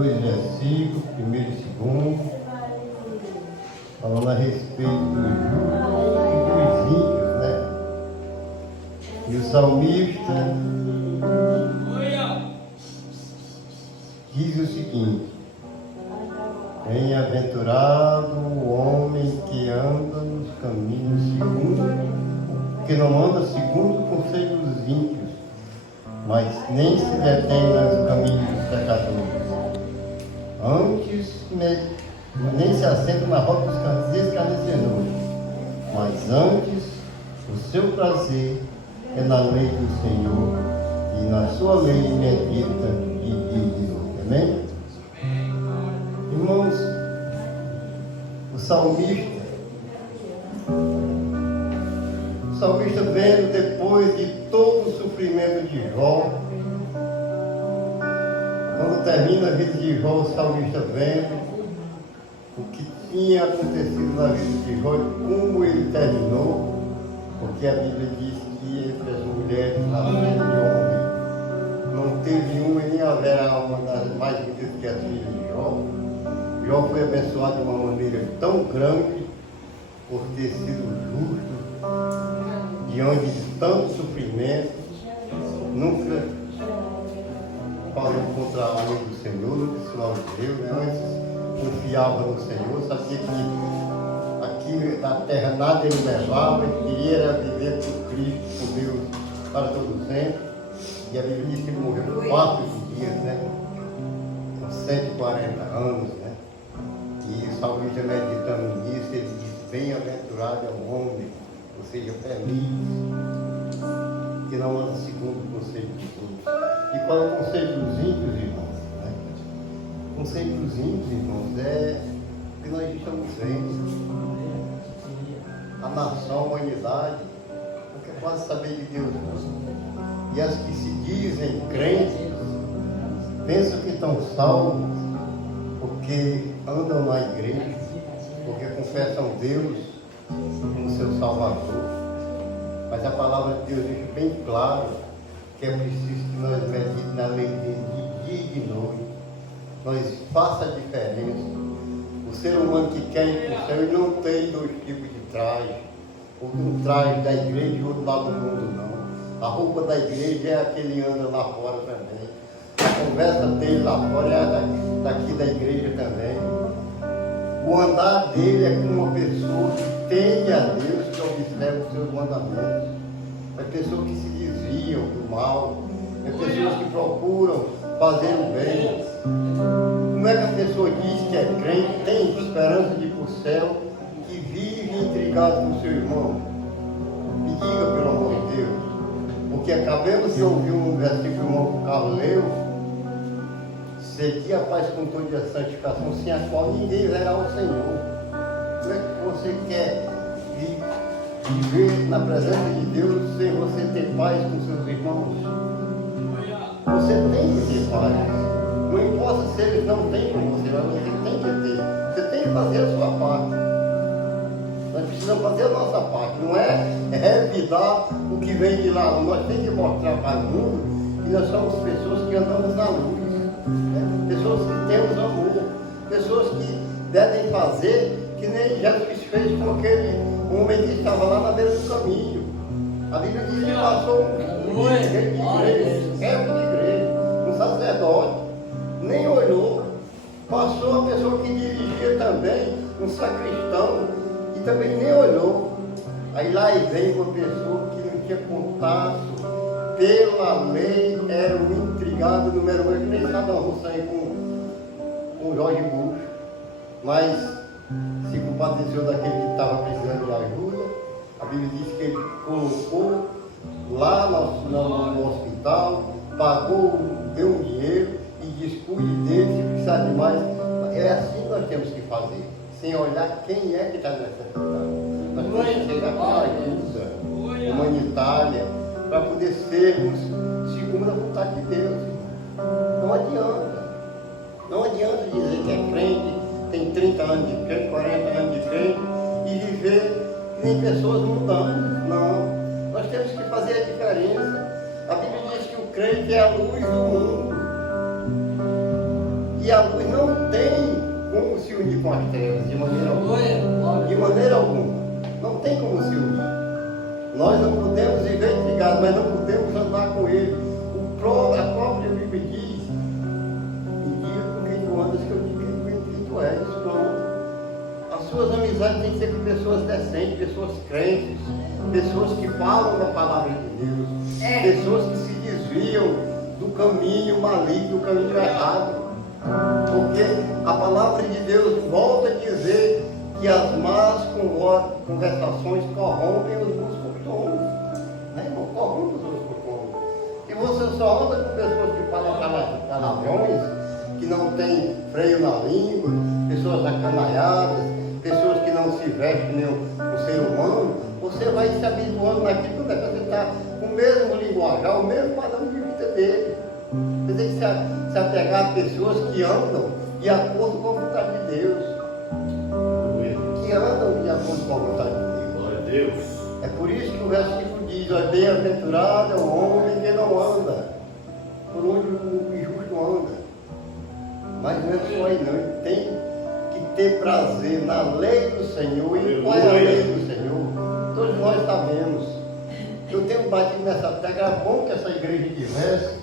Dois versículos, primeiro e segundo, falando a respeito dos ímpios, né? E o salmista diz o seguinte: bem-aventurado o homem que anda nos caminhos que não anda segundo o conselho dos ímpios, mas nem se detém nos caminhos dos pecadores. Antes, nem se assenta na roda dos escarnecedores, mas antes o seu prazer é na lei do Senhor, e na sua lei medita de dia e de noite. Amém? Irmãos, o salmista vendo depois de todo o sofrimento de Jó, quando termina a vida de Jó, o salmista vendo o que tinha acontecido na vida de Jó e como ele terminou, porque a Bíblia diz que entre as mulheres nascidas de homem não teve uma e nem haverá uma das mais bonitas que as filhas de Jó. Jó foi abençoado de uma maneira tão grande por ter sido justo diante de tanto sofrimento, nunca falou contra a lei do Senhor, nunca se maldieu, né? Antes confiava no Senhor, sabia que aqui na terra nada ele levava, ele queria era viver por Cristo, por Deus, para todo sempre. E a Bíblia diz que ele morreu por 4 dias, né? Com 140 anos, né? E o salmista meditando nisso, ele diz: bem-aventurado é o homem, ou seja, feliz, que não anda segundo o conselho de todos. E qual é o conselho dos ímpios, irmãos? Né? O conselho dos ímpios, irmãos, é que nós estamos vendo a nação, a humanidade, não quer quase saber de Deus, não. E as que se dizem crentes pensam que estão salvos porque andam na igreja, porque confessam Deus como seu Salvador. Mas a palavra de Deus deixa bem claro que é preciso que nós meditemos na lei dele de dia e de noite. Nós faça a diferença. O ser humano que quer ir para o céu, ele não tem 2 tipos de traje. Um traje da igreja e outro lado do mundo, não. A roupa da igreja é a que ele anda lá fora também. A conversa dele lá fora é a daqui da igreja também. O andar dele é com uma pessoa que teme a Deus, que observa os seus mandamentos. É pessoas que se desviam do mal. É pessoas que procuram fazer o bem. Como é que a pessoa diz que é crente, tem esperança de ir para o céu, que vive intrigado com o seu irmão? Me diga, pelo amor de Deus. Porque acabamos de ouvir um versículo que o irmão Carlos leu: seguir a paz com toda a santificação, sem a qual ninguém verá o Senhor. Como é que você quer viver na presença de Deus sem você ter paz com seus irmãos? Você tem que ter paz. Não importa se eles não têm com você, mas você tem que ter. Você tem que fazer a sua parte. Nós precisamos fazer a nossa parte. Não é revidar o que vem de lá. Nós temos que mostrar para o mundo que nós somos pessoas que andamos na luz. Pessoas que temos amor, pessoas que devem fazer que nem Jesus fez com aquele homem que estava lá na beira do caminho. A Bíblia diz que passou um dirigente de igreja, um sacerdote, nem olhou. Passou a pessoa que dirigia também, um sacristão, e também nem olhou. Aí lá vem uma pessoa que não tinha contato, pela lei era um intrigado número 1, que nem cada um sair com Jorge Bush, mas se compadeceu daquele que estava precisando de ajuda. A Bíblia diz que ele colocou lá no hospital, pagou, deu um dinheiro e diz: cuide dele, se precisar de mais. É assim que nós temos que fazer, sem olhar quem é que está necessitado. Nós temos que chegar com a ajuda humanitária para poder sermos segundo a vontade de Deus. Não adianta. Não adianta dizer que é crente, tem 30 anos de crente, 40 anos de crente e viver que nem pessoas mudantes. Não. Nós temos que fazer a diferença. A Bíblia diz que o crente é a luz do mundo. E a luz não tem como se unir com as trevas, de maneira alguma. De maneira alguma. Não tem como se unir. Nós não podemos viver ligados, mas não podemos andar com ele. A própria Bíblia diz, indica com quem tu andas, que eu digo com quem tu és. Pronto. As suas amizades têm que ser com pessoas decentes, pessoas crentes, pessoas que falam da palavra de Deus, pessoas que se desviam do caminho maligno, do caminho errado. Porque a palavra de Deus volta a dizer que as más conversações corrompem os bons costumes. Não corrompem os bons costumes. E você só anda com pessoas que falam palavrões, que não têm freio na língua, pessoas acanalhadas, pessoas que não se vestem nem o ser humano, você vai se habituando naquilo que você está com o mesmo linguajar, o mesmo padrão de vida dele. Você tem que se apegar a pessoas que andam de acordo com a vontade de Deus. Que andam de acordo com a vontade de Deus. Glória a Deus. É por isso que o versículo diz, bem-aventurado é o homem que não anda por onde o injusto anda. Mas não é só aí não, ele tem que ter prazer na lei do Senhor. E qual é a lei do Senhor? Todos nós sabemos. Eu tenho batido nessa tecla, é bom que essa igreja tivesse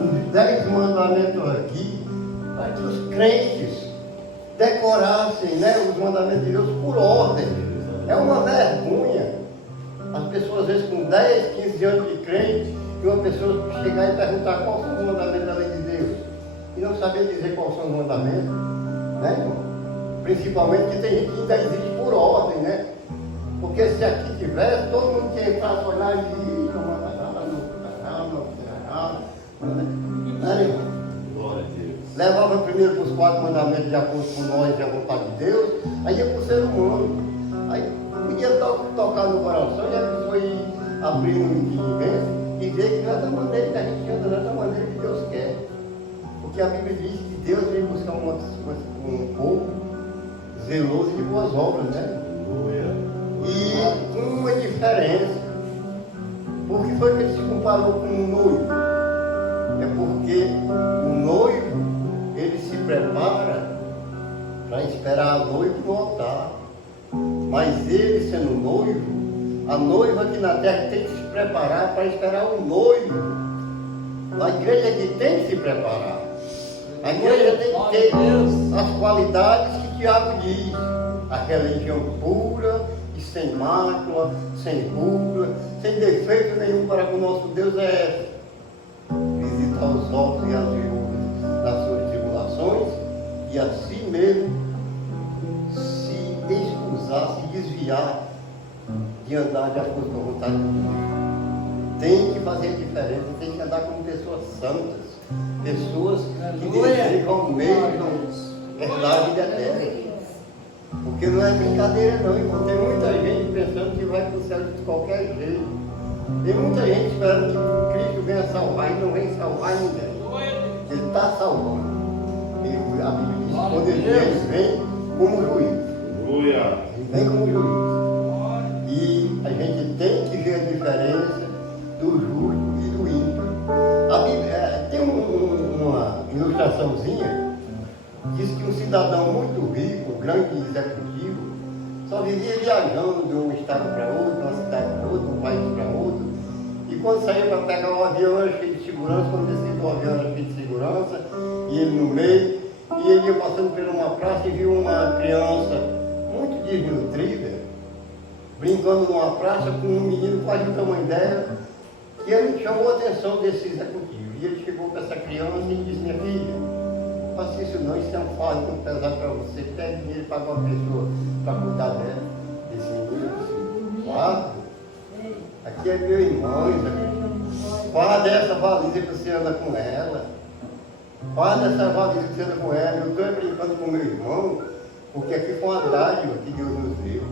uns 10 mandamentos aqui, para que os crentes decorassem, né, os mandamentos de Deus por ordem. É uma vergonha. As pessoas, às vezes, com 10, 15 anos de crente, e uma pessoa chegar e perguntar qual são os mandamentos da lei de Deus, e não saber dizer quais são os mandamentos, né, irmão? Principalmente que tem gente que ainda existe por ordem, né? Porque se aqui tivesse, todo mundo que entrasse olhar e dizer, não manda nada, não, irmão? Glória a Deus. Levava primeiro para os 4 mandamentos de acordo com nós e a vontade de Deus, aí ia para o ser humano. Aí podia tocar no coração e a pessoa ir abrindo o entendimento e ver que não é da maneira que a gente anda, não é da maneira que Deus quer. Porque a Bíblia diz que Deus vem buscar um povo zeloso de boas obras, né? E com uma diferença. Por que foi que ele se comparou com um noivo? É porque o noivo, ele se prepara para esperar a noiva no altar. Mas ele, sendo noivo, a noiva aqui na terra tem que se preparar para esperar o noivo. A igreja aqui tem que se preparar. A igreja tem que ter as qualidades que o Tiago diz. A religião pura e sem mácula, sem rubra, sem defeito nenhum para com o nosso Deus é essa. Visitar os órfãos e as viúvas nas suas tribulações e assim mesmo se excusar, se desviar de andar de acordo com a vontade de Deus. Tem que fazer diferença, tem que andar como pessoas santas, pessoas que desejam mesmo verdade e eterna. Porque não é brincadeira não, irmão. Tem muita gente pensando que vai para o céu de qualquer jeito. Tem muita gente esperando que Cristo venha salvar e não vem salvar ninguém. Ele está salvando. A Bíblia diz que quando ele vem como juiz. Ele vem como juiz. E a gente tem que ver a diferença do justo e do ímpio. A Bíblia tem uma ilustraçãozinha. Diz que um cidadão muito rico, um grande executivo, só vivia viajando de um estado para outro, de uma cidade para outra, de um país para outro. E quando saía para pegar um avião era cheio de segurança, quando descia do avião era cheio de segurança, e ele no meio, e ele ia passando por uma praça e viu uma criança muito desnutrida, brincando numa praça com um menino quase do tamanho dela, que ele chamou a atenção desse executivo. E ele chegou para essa criança e disse: minha filha, faça isso não, isso é um fardo muito pesado para você, pede dinheiro para uma pessoa para cuidar dela, desse menino, fardo. Aqui é meu irmão, guarda essa valisa que você anda com ela, guarda essa valisa que você anda com ela, eu estou brincando com meu irmão, porque aqui foi uma dádiva que Deus nos deu.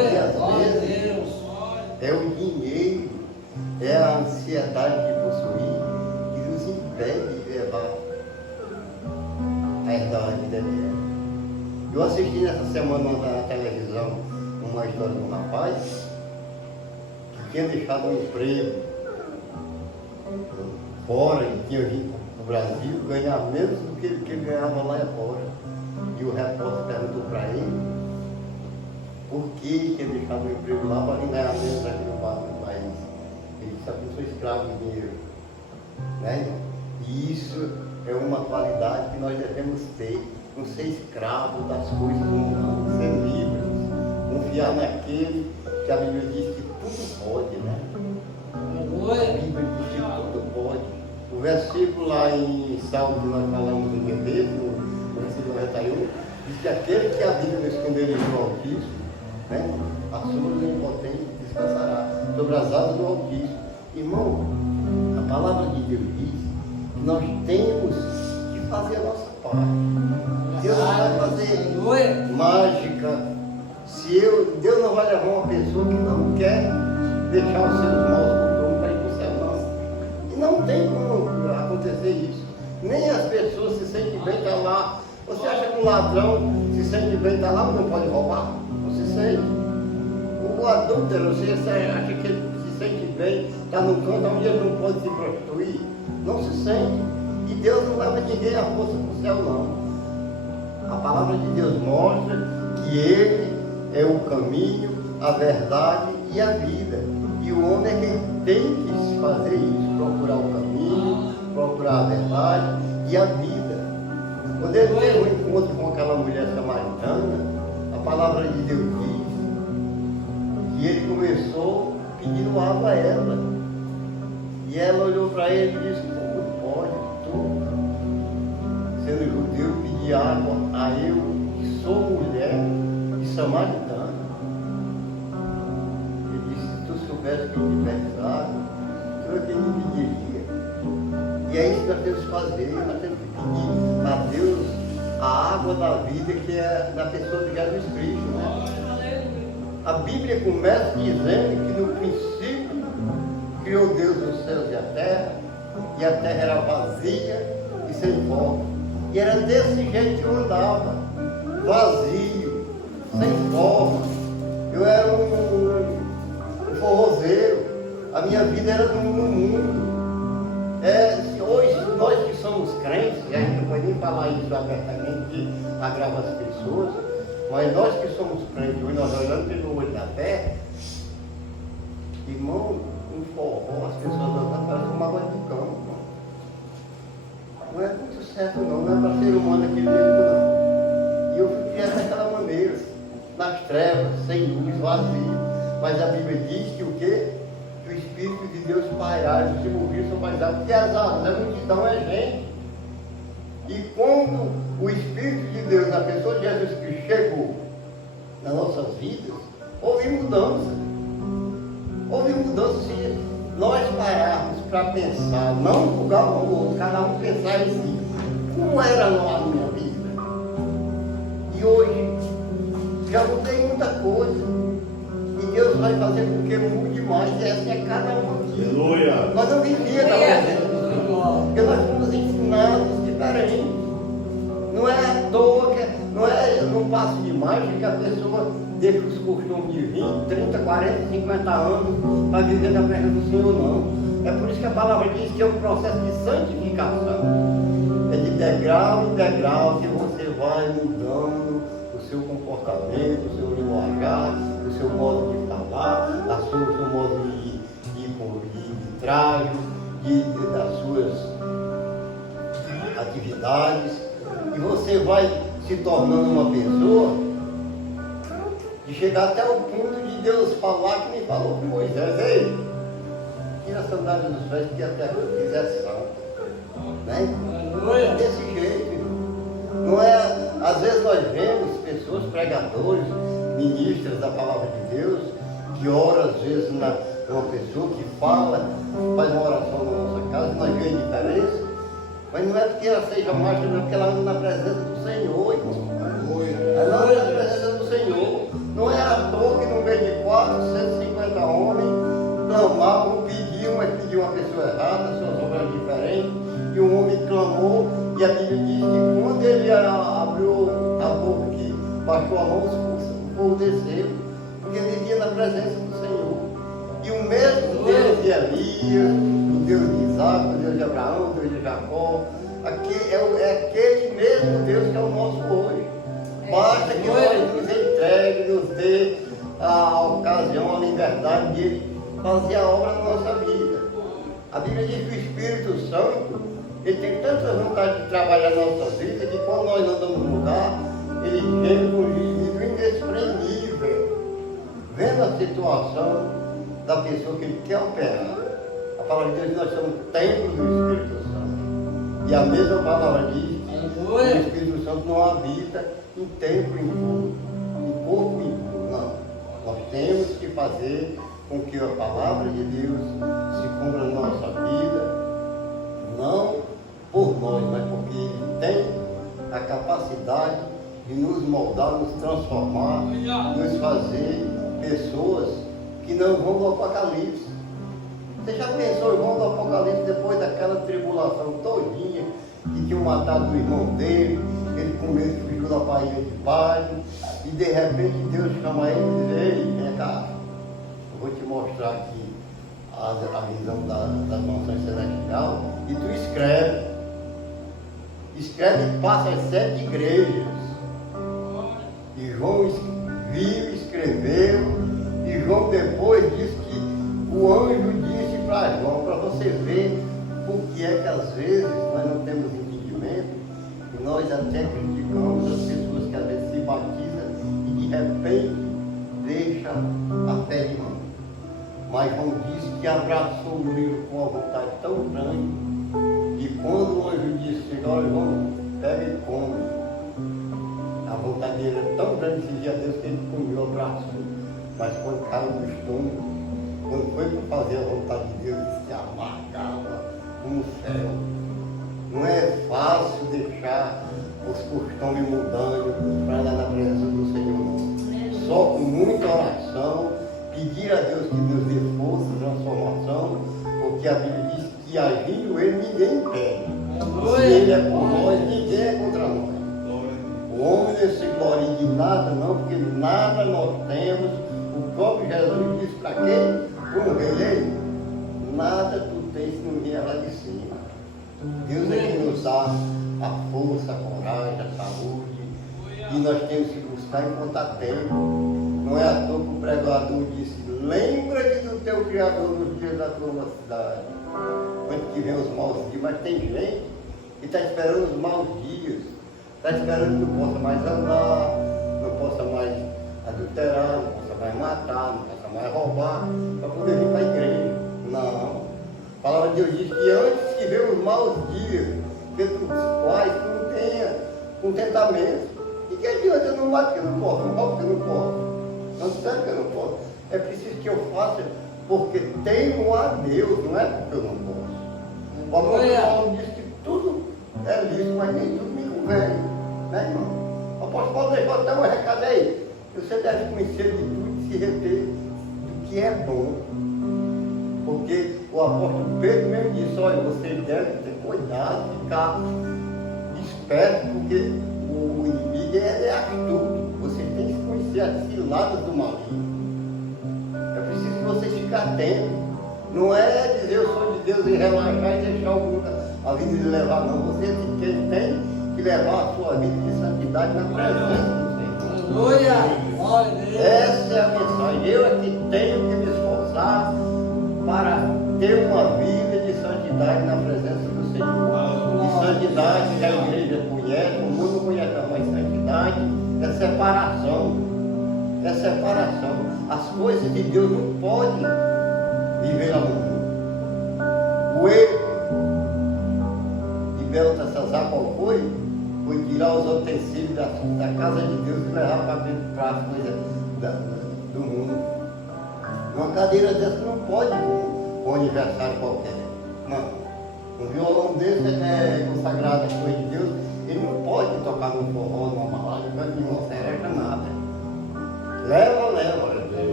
E às vezes é o dinheiro, é a ansiedade de possuir que nos impede de levar a herdade da vida. Eu assisti nessa semana na televisão uma história de um rapaz que tinha deixado um emprego fora e tinha vindo para o Brasil ganhar menos do que ele ganhava lá fora. E o repórter perguntou para ele por que ele deixava o emprego lá para vir ganhar menos aqui no país. Ele disse: eu sou escravo de dinheiro. Né? E isso é uma qualidade que nós devemos ter, não ser escravo das coisas do mundo, ser livres, confiar naquele que a Bíblia diz que tudo pode, né? A Bíblia diz que tudo pode. O versículo lá em Salmo que nós falamos no bebê, no versículo 91, diz que aquele que habita no esconderijo do Altíssimo, né? A sua onipotente descansará sobre as asas do Altíssimo. Irmão, a palavra de Deus diz que nós temos que fazer a nossa parte. Deus não vai fazer mágica. Deus não vai levar uma pessoa que não quer deixar os seus maus costumes para ir para o céu, não. E não tem como acontecer isso. Nem as pessoas se sentem bem estar lá. Você acha que um ladrão se sente bem estar lá, mas não pode roubar? Não se sente. O adúltero, você acha que ele se sente bem, está num canto onde ele não pode se prostituir? Não se sente. E Deus não leva ninguém à força para o céu, não. A palavra de Deus mostra que Ele é o caminho, a verdade e a vida. E o homem é quem tem que fazer isso, procurar o caminho, procurar a verdade e a vida. Quando ele teve um encontro com aquela mulher samaritana, a palavra de Deus diz que ele começou pedindo água a ela. E ela olhou para ele e disse: como pode tu, sendo judeu, pedir água a eu, que sou mulher e samaritana? Ele disse: se tu soubesse que te pedes água, tu é quem me pediria. E é isso que nós temos que fazer. Nós temos que pedir a Deus a água da vida, que é na pessoa de Jesus Cristo, né? A Bíblia começa dizendo que no princípio criou Deus os céus e a terra era vazia e sem forma. E era desse jeito que eu andava, vazio, sem forma. Eu era um forrozeiro, a minha vida era no mundo. Hoje, nós que somos crentes, a gente não pode nem falar isso abertamente, que agrava as pessoas, mas nós que somos crentes, hoje nós olhando pelo olho da fé, irmão, um forró, as pessoas andando parecem uma água de campo. Não é muito certo não é para ser humano aquele jeito não. E eu fui criado daquela maneira, nas trevas, sem luz, vazio. Mas a Bíblia diz que o quê? Que o Espírito de Deus pairava, se movia sobre as águas, porque as águas, a multidão é gente. E quando o Espírito de Deus, na pessoa de Jesus Cristo, chegou nas nossas vidas, houve mudança. Houve mudança se nós pararmos para pensar, não julgar um ao outro, cada um pensar em si. Como era lá na minha vida? E hoje, já mudei muita coisa. E Deus vai fazer com que mude mais. E essa é cada um aqui. Aleluia. Nós não vivíamos na presença do Senhor, porque nós fomos ensinados diferente. Não é à toa, não é num passo de mágica que a pessoa deixa os costumes de 20, 30, 40, 50 anos para viver na presença do Senhor, não. É por isso que a palavra diz que é um processo de santificação. É de degrau em degrau que você vai mudando o seu comportamento, o seu linguajar, o seu modo de falar, o seu modo de traje, das suas atividades. E você vai se tornando uma pessoa de chegar até o ponto de Deus falar que nem falou com Moisés: ei, tira a sandália dos pés, que até que quiser santo. Né? É desse jeito, irmão. Não é, às vezes nós vemos pessoas, pregadores, ministros da palavra de Deus, que ora às vezes uma pessoa que fala, faz uma oração na nossa casa, nós vemos a diferença. Mas não é porque ela seja macho, não é porque ela anda na presença do Senhor, irmão. Ela anda na presença do Senhor. Não é à toa que no meio de 450 homens clamavam, pediam, mas pediam uma pessoa errada, suas obras diferentes. E o homem clamou, e a Bíblia diz que quando ele abriu a boca, que baixou a mão, o fogo desceu, porque ele vivia na presença do Senhor. E o mesmo Deus de Elias, o Deus de Isaac, o Deus de Abraão, o Deus de Jacó. É aquele mesmo Deus que é o nosso hoje. Basta que nós nos entregue, nos dê a ocasião, a liberdade de Ele fazer a obra na nossa vida. A Bíblia diz que o Espírito Santo, ele tem tanta vontade de trabalhar na nossa vida, que quando nós andamos no lugar, ele chega com um gemido inexprimível, vendo a situação da pessoa que ele quer operar. A palavra de Deus, nós somos templos do Espírito Santo. E a mesma palavra diz que o Espírito Santo não habita em templo impuro, em corpo impuro, não. Nós temos que fazer com que a palavra de Deus se cumpra na nossa vida, não por nós, mas porque Ele tem a capacidade de nos moldar, nos transformar, nos fazer pessoas que não vão do Apocalipse. Você já pensou, irmão, do Apocalipse, depois daquela tribulação todinha, que tinham matado o irmão dele, ele com medo que fugiu da barriga de pai, e de repente Deus chama ele e diz: ei, vem cá, eu vou te mostrar aqui a visão das mansões celestiais, e tu escreve e passa as 7 igrejas. E João viu, escreveu, e João depois disse que o anjo disse para João, para você ver por que é que às vezes nós não temos entendimento, e nós até criticamos as pessoas que às vezes se batizam e de repente deixam a fé de mão. Mas João disse que abraçou o livro com uma vontade tão grande, e quando o anjo disse: olha, João, pega e come, a vontade dele é tão grande esse dia Deus que ele comeu, abraçou. Mas quando caiu no estômago, quando foi para fazer a vontade de Deus, ele se amargava como o céu. Não é fácil deixar os costumes mudando para andar na presença do Senhor. Só com muita oração, pedir a Deus que nos dê força, transformação, porque a Bíblia diz que agindo Ele ninguém impede. Se Ele é por nós, ninguém é contra nós. O homem não se gloria de nada não, porque nada nós temos. O próprio Jesus disse para quem? Para um rei: nada tu tens se não vier lá de cima. Deus é quem nos dá a força, a coragem, a saúde, e nós temos que buscar enquanto há tempo. Não é à toa que o pregador disse: lembra-te do teu Criador nos dias da tua mocidade, quando tiver os maus dias. Mas tem gente que está esperando os maus dias, está esperando que não possa mais andar, não possa mais adulterar, não possa mais matar, não possa mais roubar, para poder vir para a igreja. Não. A palavra de Deus diz que antes que venham os maus dias, que tu faz, tu não tenha contentamento. E que adianta? Eu não mato porque eu não posso, não roubo porque eu não posso, não serve porque eu não posso. É preciso que eu faça porque temo a Deus, não é porque eu não posso. O apóstolo Paulo diz que tudo é lícito, mas nem tudo me convém, né, irmão? O apóstolo Paulo deixou até um recado aí: você deve conhecer de tudo e se reter do que é bom. Porque o apóstolo Pedro mesmo disse: olha, você deve ter cuidado, ficar esperto, porque o inimigo é astuto. Você tem que conhecer as ciladas do maligno. É preciso que você fique atento. Não é dizer eu sou de Deus e relaxar e deixar a vida de levar, não. Você tem que levar a sua vida de santidade na presença do Senhor. Aleluia! Essa é a mensagem. Eu é que tenho que me esforçar para ter uma vida de santidade na presença do Senhor. De santidade que a igreja conhece, o mundo não conhece, não, mas santidade é separação. É separação. As coisas de Deus não podem viver lá no mundo. O erro de Beltesazar qual foi? Foi tirar os utensílios da casa de Deus e levar para as coisas do mundo. Uma cadeira dessa não pode ir para um aniversário qualquer. Não. Um violão desse é consagrado às coisas de Deus, ele não pode tocar num forró, numa balada, numa seresta, nada. Leva.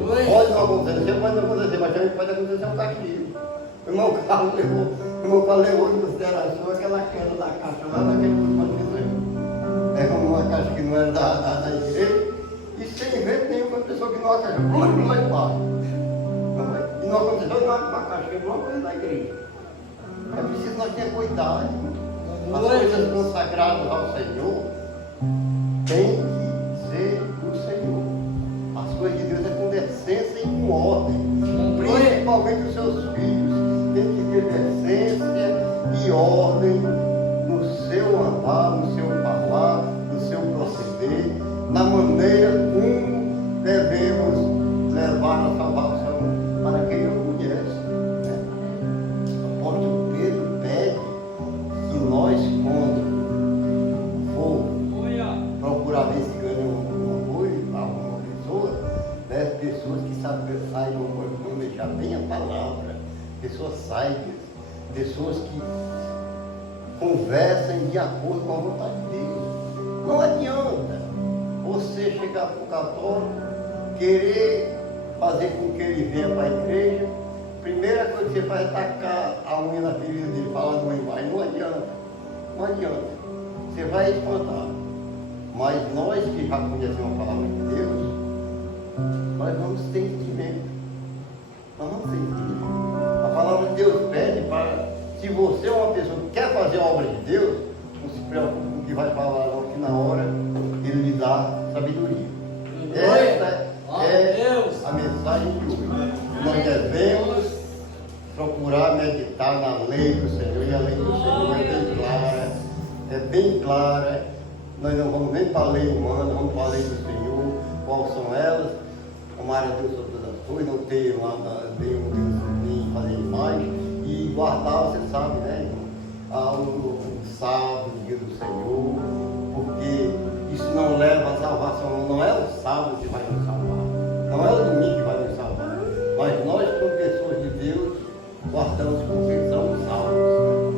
Pode não acontecer, mas também pode acontecer um castigo. O irmão Carlos levou em consideração aquela queda da caixa lá naquele último que é como uma caixa que não era da igreja, e sem vento nenhum, uma pessoa que não acaixa, lá embaixo. E não aconteceu nada com a caixa, que é uma coisa da igreja. É preciso nós ter cuidado. As coisas consagradas ao Senhor tem que ser do Senhor. As coisas de Deus é com decência e com ordem. Principalmente os seus filhos têm que ter decência e ordem no seu andar, no seu falar, no seu proceder, na maneira como devemos levar a salvação para quem não conhece. Né? O apóstolo Pedro pede que nós, quando procurar ver se ganha alguma pessoa, né? Pessoas que saibam manejar bem a palavra, pessoas sábias, pessoas que conversem de acordo com a vontade de Deus. Não adianta você chegar para o católico, querer fazer com que ele venha para a igreja, primeira coisa que você faz é tacar a unha na ferida dele, falar do imagem. Não adianta, não adianta. Você vai espantar. Mas nós que já conhecemos a palavra de Deus, nós vamos ter entendimento. Nós vamos ter entendimento. A palavra de Deus pede para, se você é uma pessoa que quer fazer a obra de Deus, não se preocupe com o que vai falar, não, que na hora ele lhe dá sabedoria. Essa é a mensagem de hoje. Nós devemos procurar meditar na lei do Senhor, e a lei do Senhor é bem clara. Nós não vamos nem para a lei humana, vamos para a lei do Senhor. Quais são elas? Amar a Deus sobre todas as coisas, não ter nenhum Deus, nem fazer imagem, e guardar, você sabe, né? O sábado, o dia do Senhor, porque isso não leva à salvação, não é o sábado que vai nos salvar, não é o domingo que vai nos salvar, mas nós, como pessoas de Deus, guardamos porque somos salvos.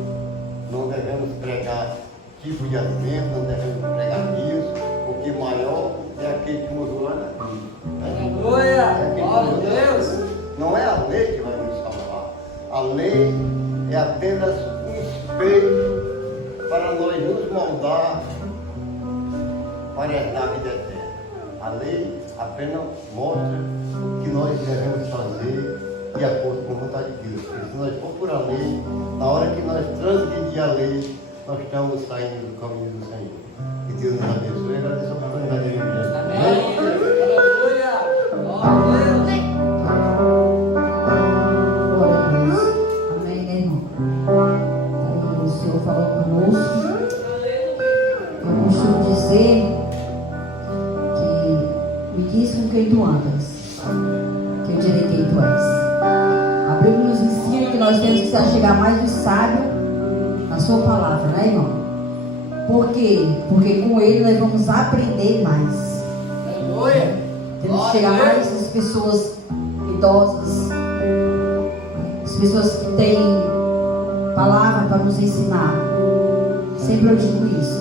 Não devemos pregar tipo de alimento, não devemos pregar isso, porque maior é aquele que morreu lá na cruz. Aleluia! Glória a Deus! Não é a lei que vai nos salvar. A lei é apenas um espelho para nós nos moldar para herdar a vida eterna. A lei apenas mostra o que nós devemos fazer de acordo com a vontade de Deus. Porque se nós for por a lei, na hora que nós transgredir a lei, nós estamos saindo do caminho do Senhor. Que Deus nos abençoe e agradeço a oportunidade de Jesus. Amém. Aleluia. Glória a Deus. Glória a Deus. Amém, né, irmão? Aí o Senhor falou conosco. Eu costumo dizer que me diz com quem tu andas, que eu direi quem tu és. A Bíblia nos ensina que nós temos que se chegar mais do sábio na sua palavra, né, irmão? Por quê? Porque com ele nós vamos aprender mais. Aleluia. Temos que chegar mais às pessoas idosas, as pessoas que têm palavra para nos ensinar. Sempre eu digo isso.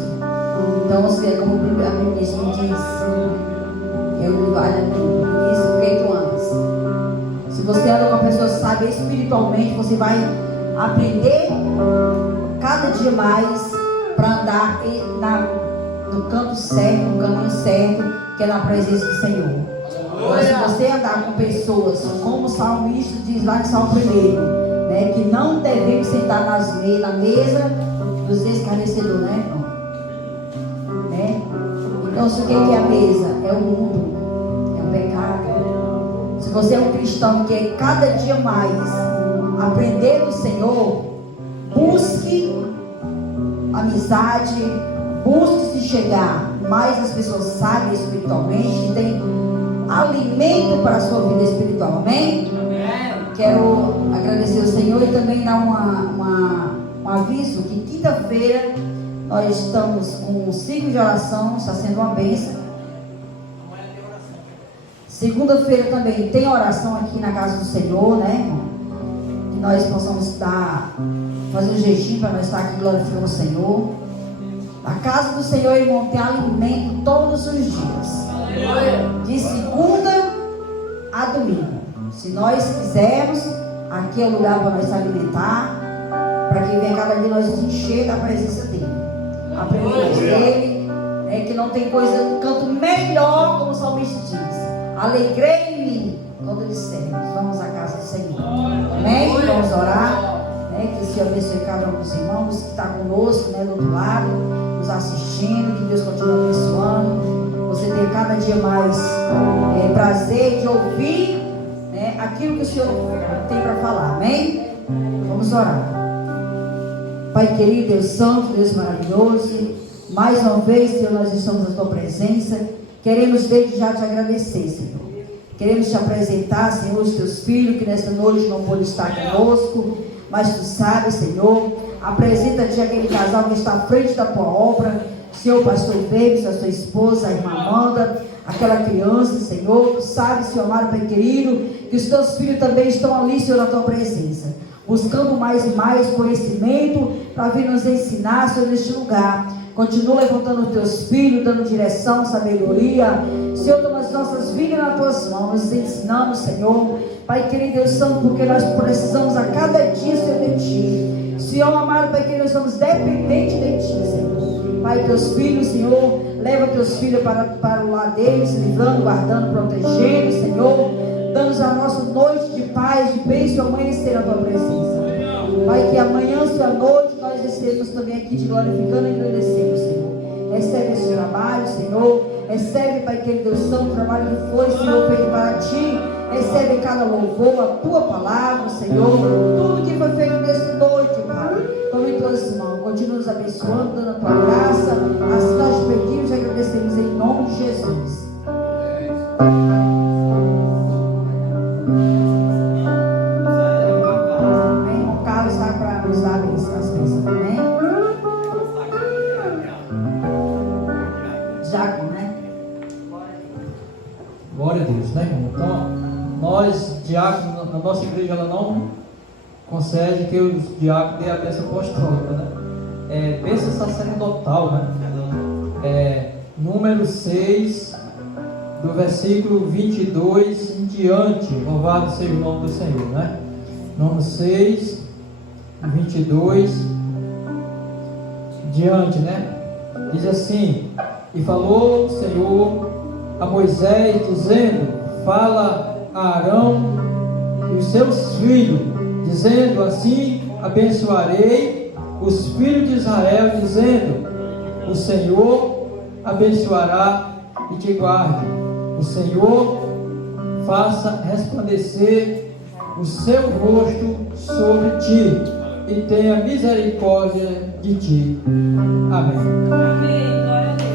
Então, assim, como a Bíblia diz, eu olho isso quem tu andas. Se você anda com uma pessoa sábia espiritualmente, você vai aprender cada dia mais para andar no canto certo, no caminho certo, que é na presença do Senhor. Mas se você andar com pessoas, como o salmista diz lá no Salmo 1, né, que não devemos sentar na mesa dos escarnecedores, né, irmão? Né? Então, o que é a mesa? É o mundo, é o pecado. Se você é um cristão que quer cada dia mais aprender do Senhor, busque amizade, busque se chegar mais às pessoas sábias espiritualmente, que tem alimento para a sua vida espiritual. Amém? Amém. Quero agradecer ao Senhor e também dar um aviso que quinta-feira nós estamos com um ciclo de oração, está sendo uma bênção. Segunda-feira também tem oração aqui na casa do Senhor, né, irmão? Que nós possamos fazer um jeitinho para nós estar aqui glorificando o Senhor. Na casa do Senhor, irmão, tem alimento todos os dias. De segunda a domingo. Se nós quisermos, aqui é o lugar para nós se alimentar, para que venha cada dia nós nos encher da presença dele. Aprendemos dele, né, que não tem coisa, canto melhor, como o salmista diz. Alegrei-me quando dissermos, vamos à casa do Senhor. Amém? Vamos orar. Que o Senhor abençoe cada um dos irmãos que está conosco, do outro lado, nos assistindo. Que Deus continue abençoando. Você tenha cada dia mais prazer de ouvir aquilo que o Senhor tem para falar. Amém? Vamos orar. Pai querido, Deus santo, Deus maravilhoso, mais uma vez, Senhor, nós estamos na tua presença. Queremos desde já te agradecer, Senhor. Queremos te apresentar, Senhor, os teus filhos que nesta noite não pôde estar conosco, mas tu sabes, Senhor. Apresenta-te aquele casal que está à frente da tua obra, Senhor, pastor Davis, a sua esposa, a irmã Amanda, aquela criança, Senhor. Tu sabes, Senhor amado, Pai querido, que os teus filhos também estão ali, Senhor, na tua presença, buscando mais e mais conhecimento para vir nos ensinar, Senhor, neste lugar. Continua levantando os teus filhos, dando direção, sabedoria. Senhor, toma as nossas vidas nas tuas mãos, nos ensinando, Senhor. Pai querido, Deus santo, porque nós precisamos a cada dia, Senhor, de ti. Senhor amado, Pai querido, nós somos dependentes de ti, Senhor. Pai, teus filhos, Senhor, leva teus filhos para o lado deles, livrando, guardando, protegendo, Senhor. Dando-nos a nossa noite de paz, de bênção, amanhecer na tua presença. Pai, que amanhã, Senhor, à noite, nós estaremos também aqui te glorificando e agradecendo, Senhor. Recebe esse trabalho, Senhor. Recebe, Pai querido, Deus santo, o trabalho que foi, Senhor, feito para ti. Recebe cada louvor, a tua palavra, Senhor. Tudo que foi feito nesta noite, Pai. Toma em tuas mãos. Continua nos abençoando, dando a tua graça. Assim nós pedimos e agradecemos em nome de Jesus. Glória a Deus, né, irmão? Então, nós, diáconos, na nossa igreja, ela não concede que os diáconos dêem a bênção apostólica, né? Bênção sacerdotal, né? Número 6, do versículo 22 em diante. Louvado seja o nome do Senhor, né? Número 6, 22 diante, né? Diz assim: e falou o Senhor a Moisés, dizendo: fala a Arão e os seus filhos, dizendo: assim abençoarei os filhos de Israel, dizendo: o Senhor abençoará e te guarde, o Senhor faça resplandecer o seu rosto sobre ti e tenha misericórdia de ti. Amém. Amém.